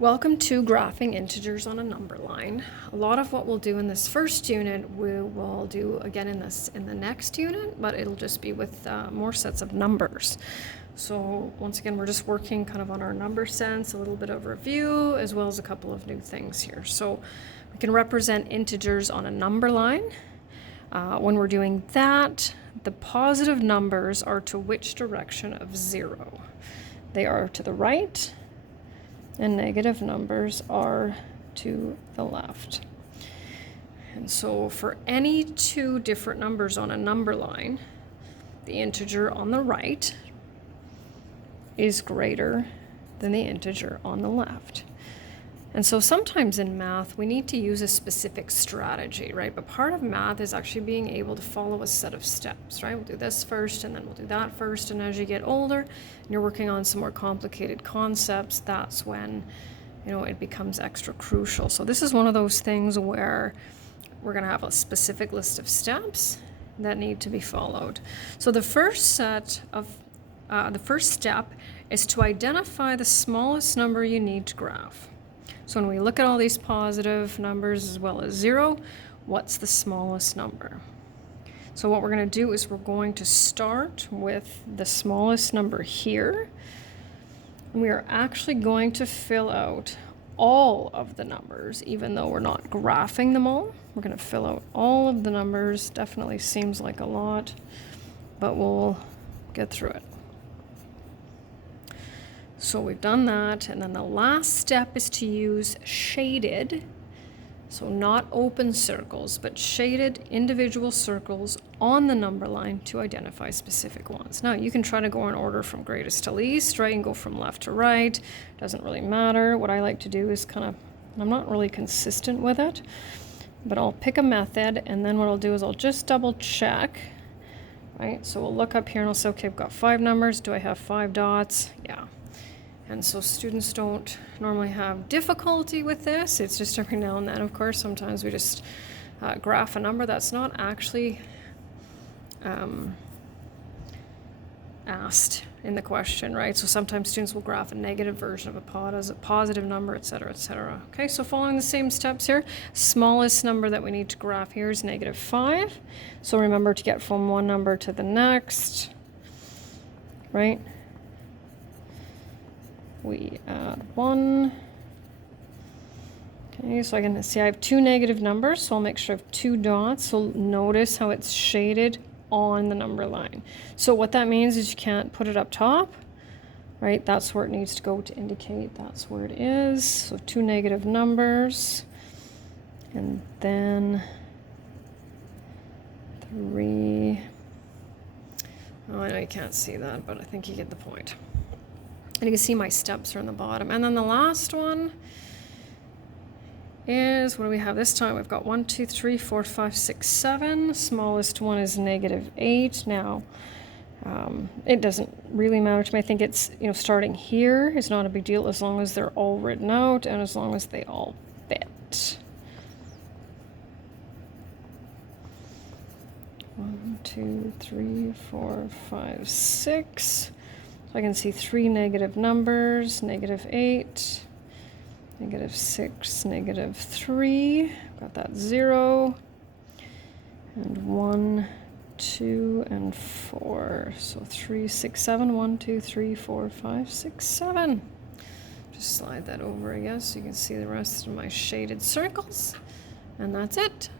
Welcome to graphing integers on a number line. A lot of what we'll do in this first unit we will do again in the next unit, but it'll just be with more sets of numbers. So once again, we're just working kind of on our number sense, a little bit of review, as well as a couple of new things here. So we can represent integers on a number line. When we're doing that, the positive numbers are to which direction of 0? They are to the right, and negative numbers are to the left. And so for any two different numbers on a number line, the integer on the right is greater than the integer on the left. And so sometimes in math, we need to use a specific strategy, right? But part of math is actually being able to follow a set of steps, right? We'll do this first, and then we'll do that first. And as you get older and you're working on some more complicated concepts, that's when, it becomes extra crucial. So this is one of those things where we're going to have a specific list of steps that need to be followed. So the first step is to identify the smallest number you need to graph. So when we look at all these positive numbers as well as 0, what's the smallest number? So what we're going to do is we're going to start with the smallest number here. And we are actually going to fill out all of the numbers, even though we're not graphing them all. We're going to fill out all of the numbers. Definitely seems like a lot, but we'll get through it. So we've done that, and then the last step is to use shaded, so not open circles, but shaded individual circles on the number line to identify specific ones. Now, you can try to go in order from greatest to least, right, and go from left to right. Doesn't really matter. What I like to do is I'm not really consistent with it, but I'll pick a method, and then what I'll do is I'll just double check, right? So we'll look up here and I'll say, okay, I've got 5 numbers. Do I have 5 dots? Yeah. And so students don't normally have difficulty with this. It's just every now and then, of course, sometimes we just graph a number that's not actually asked in the question, right? So sometimes students will graph a negative version of a positive number, et cetera, et cetera. Okay, so following the same steps here, smallest number that we need to graph here is -5. So remember to get from one number to the next, right? We add 1. Okay, so I can see I have 2 negative numbers, so I'll make sure I have 2 dots. So notice how it's shaded on the number line. So what that means is you can't put it up top, right? That's where it needs to go to indicate that's where it is. So 2 negative numbers, and then 3. Oh, I know you can't see that, but I think you get the point. And you can see my steps are in the bottom. And then the last one is, what do we have this time? We've got 1, 2, 3, 4, 5, 6, 7. Smallest one is -8. Now, it doesn't really matter to me. I think it's, starting here is not a big deal as long as they're all written out and as long as they all fit. 1, 2, 3, 4, 5, 6. So I can see 3 negative numbers, -8, -6, -3. Got that 0. And 1, 2, and 4. So 3, 6, 7. 1, 2, 3, 4, 5, 6, 7. Just slide that over, I guess, so you can see the rest of my shaded circles. And that's it.